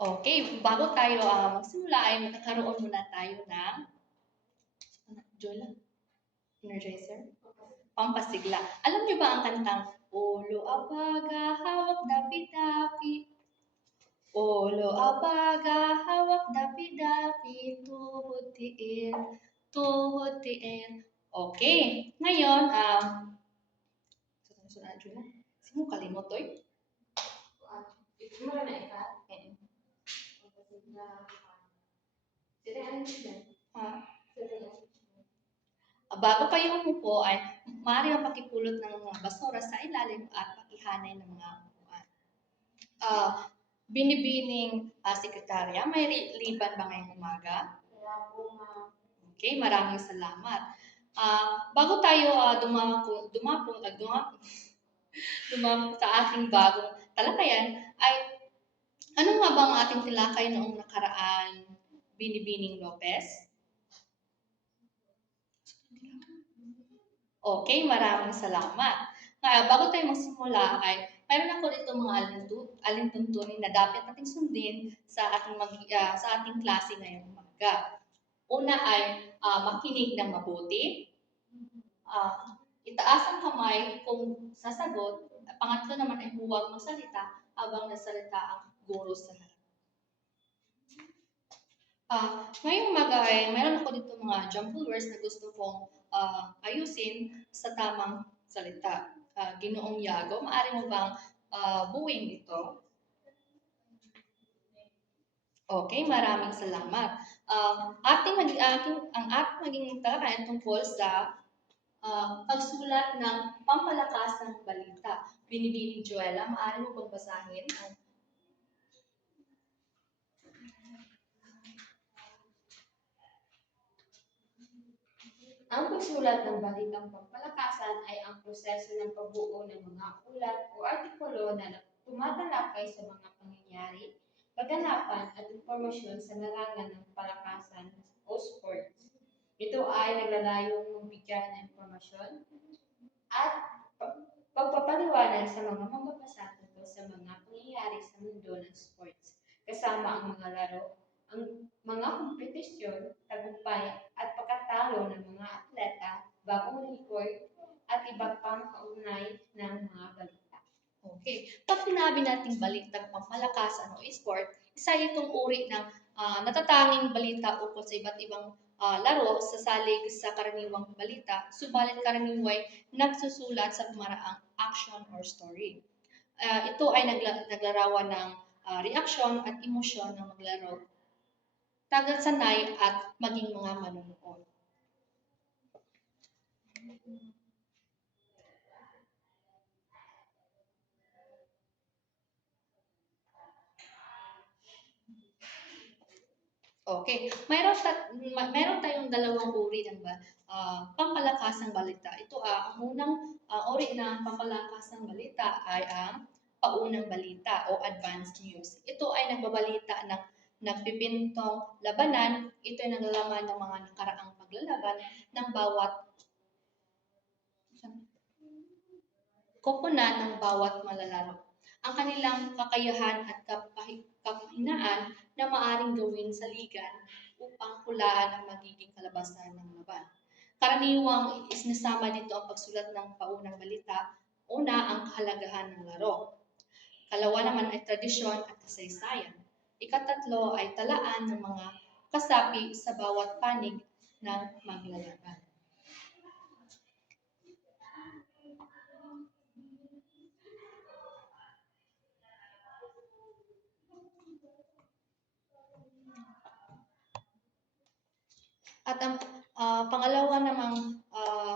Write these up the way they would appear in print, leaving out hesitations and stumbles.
Okay, bago tayo magsimula ay magkakaroon muna tayo ng Jola, Energizer, pampasigla. Alam niyo ba ang kantang Ulo abaga, hawak dapi-dapi, Ulo abaga, hawak dapi-dapi, tuhod tiil. Okay, ngayon, sunod na Jola. Sino kalimot to? Mura na ika. Sila ano sila? Bago kayo umupo ay maaari mapakipulot ng mga basura sa ilalim at pakihanay ng mga upuan. Binibining sekretarya, may liban ba ngayong umaga? Okay, maraming salamat. Bago tayo dumako sa ating bagong talakayan, ay ano nga ba ang ating tilakay noong nakaraan, Binibining Lopez? Okay, maraming salamat. Bago tayo magsimula ay mayroon ako dito mga alintuntunin na dapat nating sundin sa ating klase ngayong umaga. Una ay makinig ng mabuti. Itaas ang kamay kung sasagot. Pangatlo naman ay huwag magsalita habang nagsalita ang guro sa harap. Ngayong umaga ay mayroon ako dito mga jumble words na gusto kong ayusin sa tamang salita. Ginoong Yago, maaari mo bang buuin ito? Okay, maraming salamat. Ang ating maging talakayan tungkol sa pagsulat ng pampalakas ng balita. Binibining Joella, maaari mo bang basahin ang Ang pagsulat ng balitang pampalakasan ay ang proseso ng pagbuo ng mga ulat o artikulo na tumatalakay sa mga pangyayari, kaganapan at impormasyon sa larangan ng palakasan o sports. Ito ay naglalayong magbigay ng impormasyon at pagpapaliwanag sa mga mambabasa tungkol sa mga pangyayari sa mundo ng sports, kasama ang mga laro, ang mga kompetisyon, tagumpay at pagkatalo ng mga atleta, bagong record, at iba pang kaunay ng mga balita. Okay. Pag sinabi nating balitang pampalakasan o sport, isa itong uri ng natatanging balita ukol sa iba't ibang laro sa salig sa karaniwang balita, subalit karaniway nagsusulat sa pamaraang action or story. Ito ay naglarawan ng reaksyon at emosyon ng maglaro, tagasanay at maging mga manunood. Okay. Mayroon tayong dalawang uri ng pampalakasang balita. Ito ang unang uri ng pampalakasang balita ay ang paunang balita o advanced news. Ito ay nagbabalita ng nagpipintong labanan. Ito ay naglalaman ng mga nakaraang paglalaban ng bawat koponan ng bawat malalaro. Ang kanilang kakayahan at kapahinaan na maaring gawin sa ligan upang hulaan ang magiging kalabasan ng laban. Karaniwang isnasama dito ang pagsulat ng paunang balita. Una, ang kahalagahan ng laro. Kalawa naman ay tradisyon at kasaysayan. Ikatatlo ay talaan ng mga kasapi sa bawat panig ng maglalaban. At ang pangalawa namang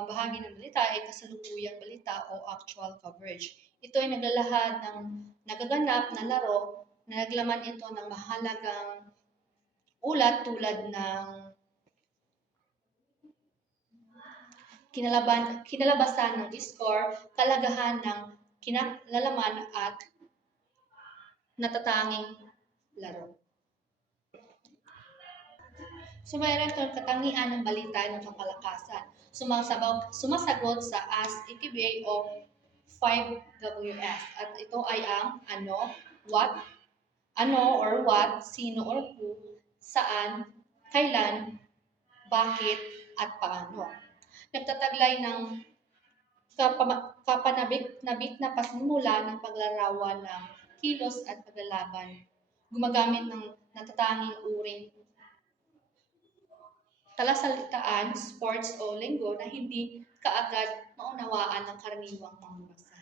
bahagi ng balita ay kasalukuyang balita o actual coverage. Ito ay naglalahad ng nagaganap na laro na naglaman ito ng mahalagang ulat tulad ng kinalabasan ng score, kalagahan ng kinalalaman at natatanging laro. So mayroon itong katangian ng balita ng kapalakasan. Sumasagot sa Ask EKBA o 5WS. At ito ay ang ano, what, Ano or what, sino or who, saan, kailan, bakit, at paano. Nagtataglay ng kapanabik-nabik na pasimula ng paglarawan ng kilos at paglalaban. Gumagamit ng natatanging uring talasalitaan, sports o linggo na hindi kaagad maunawaan ng karaniwang mamabasa.